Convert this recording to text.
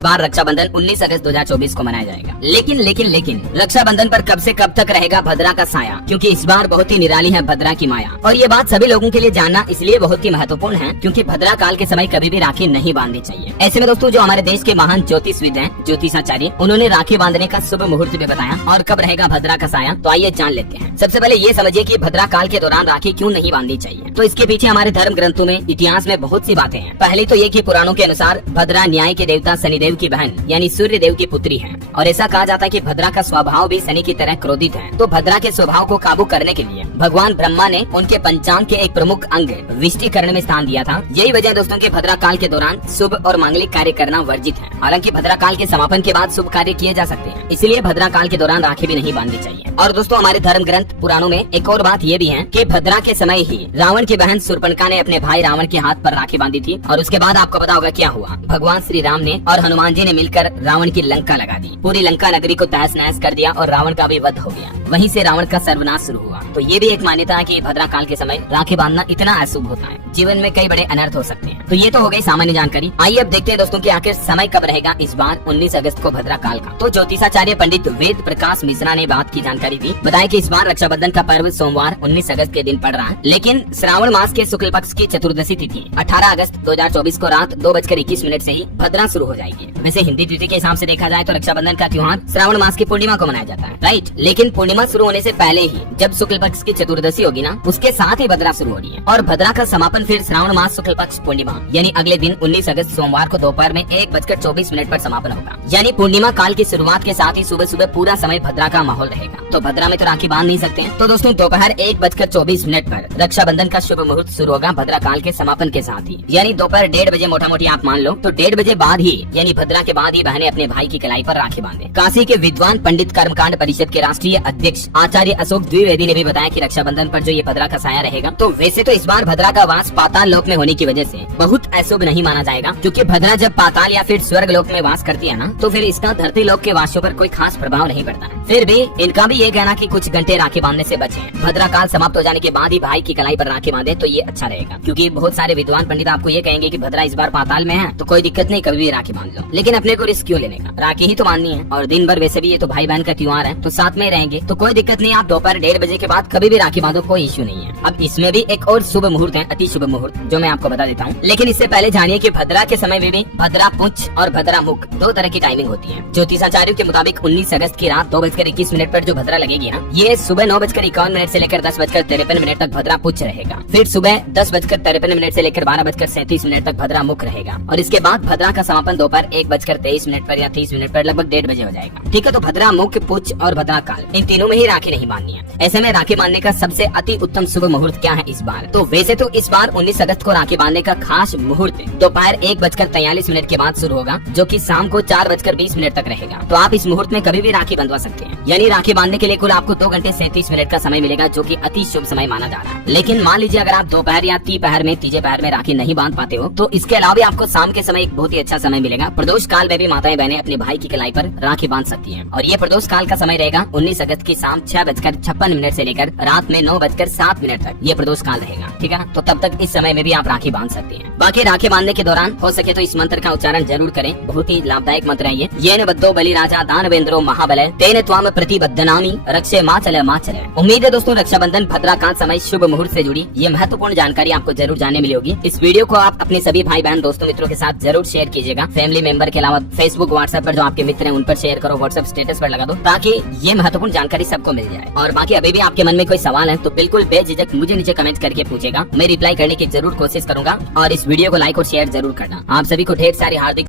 बार रक्षाबंधन 19 अगस्त 2024 को मनाया जाएगा। लेकिन रक्षाबंधन पर कब से कब तक रहेगा भद्रा का साया, क्योंकि इस बार बहुत ही निराली है भद्रा की माया। और ये बात सभी लोगों के लिए जानना इसलिए बहुत ही महत्वपूर्ण है क्योंकि भद्रा काल के समय कभी भी राखी नहीं बांधनी चाहिए। ऐसे में दोस्तों जो हमारे देश के महान ज्योतिषविद हैं, ज्योतिषाचार्य, उन्होंने राखी बांधने का शुभ मुहूर्त भी बताया और कब रहेगा भद्रा का साया, तो आइए जान लेते हैं। सबसे पहले ये समझिए कि भद्रा काल के दौरान राखी क्यों नहीं बांधनी चाहिए। तो इसके पीछे हमारे धर्म ग्रंथों में, इतिहास में बहुत सी बातें हैं। पहले तो ये कि पुराणों के अनुसार भद्रा न्याय के देवता शनिदेव की बहन यानी सूर्य देव की पुत्री है और ऐसा कहा जाता है कि भद्रा का स्वभाव भी शनि की तरह क्रोधित है। तो भद्रा के स्वभाव को काबू करने के लिए भगवान ब्रह्मा ने उनके पंचांग के एक प्रमुख अंग विष्टिकरण में स्थान दिया था। यही वजह दोस्तों के भद्रा काल के दौरान शुभ और मांगलिक कार्य करना वर्जित है। हालांकि भद्रा काल के समापन के बाद शुभ कार्य किए जा सकते हैं, इसलिए भद्रा काल के दौरान राखी भी नहीं बांधनी चाहिए। और दोस्तों हमारे धर्म ग्रंथ पुराणों में एक और बात ये भी है कि भद्रा के समय ही रावण की बहन शूर्पणखा ने अपने भाई रावण के हाथ पर राखी बांधी थी और उसके बाद आपको पता होगा क्या हुआ। भगवान श्री राम ने और हनुमान जी ने मिलकर रावण की लंका लगा दी। पूरी लंका नगरी को तहस नहस कर दिया और रावण का भी वध हो गया। वहीं से रावण का सर्वनाश शुरू हुआ। तो ये भी एक मान्यता है कि भद्रा काल के समय राखी बांधना इतना अशुभ होता है, जीवन में कई बड़े अनर्थ हो सकते हैं। तो ये तो हो गई सामान्य जानकारी। आइए अब देखते हैं दोस्तों कि आखिर समय कब रहेगा इस बार 19 अगस्त को भद्रा काल का। तो ज्योतिषाचार्य पंडित वेद प्रकाश मिश्रा ने बात की जानकारी दी। बताया कि इस बार रक्षाबंधन का पर्व सोमवार 19 अगस्त के दिन पड़ रहा है, लेकिन श्रावण मास के शुक्ल पक्ष की चतुर्दशी तिथि 18 अगस्त 2024 को रात 2:21 से ही भद्रा शुरू हो जाएगी। वैसे हिंदी तिथि के हिसाब से देखा जाए तो रक्षाबंधन का त्योहार श्रावण मास की पूर्णिमा को मनाया जाता है, राइट। लेकिन पूर्णिमा शुरू होने से पहले ही जब शुक्ल पक्ष की चतुर्दशी होगी ना, उसके साथ ही भद्रा शुरू हो रही है। और भद्रा का समापन फिर श्रावण मास शुक्ल पक्ष पूर्णिमा यानी अगले दिन 19 अगस्त सोमवार को दोपहर में 1:24 पर समापन होगा। यानी पूर्णिमा काल की शुरुआत के साथ ही सुबह सुबह पूरा समय भद्रा का माहौल रहेगा। तो भद्रा में तो राखी बांध नहीं सकते हैं। तो दोस्तों दोपहर 1:24 पर रक्षाबंधन का शुभ मुहूर्त शुरू होगा भद्रा काल के समापन के साथ ही, यानी दोपहर 1:30 बजे मोटा मोटी आप मान लो। तो 1:30 बजे बाद ही यानी भद्रा के बाद ही बहनें अपने भाई की कलाई पर राखी बांधे। काशी के विद्वान पंडित कर्मकांड परिषद के राष्ट्रीय अध्यक्ष आचार्य अशोक द्विवेदी ने भी बताया कि रक्षाबंधन पर जो ये भद्रा का साया रहेगा, तो वैसे तो इस बार भद्रा का वास पाताल लोक में होने की वजह से बहुत अशुभ नहीं माना जाएगा, क्योंकि भद्रा जब पाताल या फिर स्वर्ग लोक में वास करती है ना, तो फिर इसका धरती लोक के वासियों पर कोई खास प्रभाव नहीं पड़ता। फिर भी इनका भी ये कहना कि कुछ घंटे राखी बांधने से बचें। भद्रा काल समाप्त हो जाने के बाद ही भाई की कलाई पर राखी बांधे तो ये अच्छा रहेगा, क्योंकि बहुत सारे विद्वान पंडित आपको ये कहेंगे कि भद्रा इस बार पाताल में है तो कोई दिक्कत नहीं, कभी भी राखी बांध लो। लेकिन अपने को रिस्क क्यों लेने का, राखी ही तो बांधनी है और दिन भर वैसे भी ये तो भाई बहन का त्योहार है, तो साथ में रहेंगे तो कोई दिक्कत नहीं। आप दोपहर 1:30 बजे के बाद कभी भी राखी बांधो, कोई इश्यू नहीं है। अब इसमें भी एक और शुभ मुहूर्त है, अति शुभ मुहूर्त, जो मैं आपको बता देता हूँ। लेकिन इससे पहले जानिए कि भद्रा के समय में भी भद्रा पुंछ और भद्रा मुख दो तरह की टाइमिंग होती है। ज्योतिषाचार्यों के मुताबिक 19 अगस्त की रात 2:21 पर जो भद्रा लगेगी ना, ये सुबह 9:51 से लेकर 10:53 तक भद्रा पुंछ रहेगा। फिर सुबह 10:53 से लेकर 12:37 तक भद्रा मुख रहेगा और इसके बाद भद्रा का समापन दोपहर 1:23 पर या 30 पर लगभग 1:30 बजे हो जाएगा। ठीक है, तो भद्रा मुख, पुंछ और भद्रा काल, इन तीनों में ही राखी नहीं बांधनी है। ऐसे में राखी बांधने का सबसे अति उत्तम शुभ मुहूर्त क्या है इस बार? तो वैसे तो इस बार 19 अगस्त को राखी बांधने का खास मुहूर्त दोपहर 1:43 के बाद शुरू होगा, जो कि शाम को 4:20 तक रहेगा। तो आप इस मुहूर्त में कभी भी राखी बंधवा सकते हैं। यानी राखी बांधने के लिए कुल आपको 2 घंटे 37 मिनट का समय मिलेगा, जो कि अति शुभ समय माना जा रहा है। लेकिन मान लीजिए अगर आप दोपहर या तीजे पहर में राखी नहीं बांध पाते हो, तो इसके अलावा भी आपको शाम के समय एक बहुत ही अच्छा समय मिलेगा। प्रदोष काल में भी माताएं बहनें अपने भाई की कलाई पर राखी बांध सकती हैं और ये प्रदोष काल का समय रहेगा 19 अगस्त की शाम 6:56 से लेकर रात में 9:07 तक ये प्रदोष काल रहेगा। ठीक है, तो तब तक इस समय में भी आप राखी बांध सकते हैं। बाकी राखी बांधने के दौरान हो सके तो इस मंत्र का उच्चारण जरूर करें, बहुत ही लाभदायक मंत्र है ये। येन बद्धो बलिराजा दानवेंद्रो महाबल तेन त्वाम प्रतिबद्धनामि रक्षे माचल। उम्मीद है दोस्तों रक्षाबंधन भद्रा काल समय शुभ मुहूर्त से जुड़ी ये महत्वपूर्ण जानकारी आपको जरूर जानने मिली होगी। इस वीडियो को आप अपने सभी भाई बहन दोस्तों मित्रों के साथ जरूर शेयर कीजिएगा। फैमिली मेंबर के अलावा फेसबुक व्हाट्सएप पर जो आपके मित्र हैं उन पर शेयर करो, व्हाट्सएप स्टेटस पर लगा दो, ताकि ये महत्वपूर्ण जानकारी सबको मिल जाए। और बाकी अभी भी आपके मन में कोई सवाल है तो बिल्कुल बेझिझक मुझे नीचे कमेंट करके पूछेगा, मैं रिप्लाई करने की जरूर कोशिश करूंगा। और इस वीडियो को लाइक और शेयर जरूर करना। आप सभी को ढेर सारी हार्दिक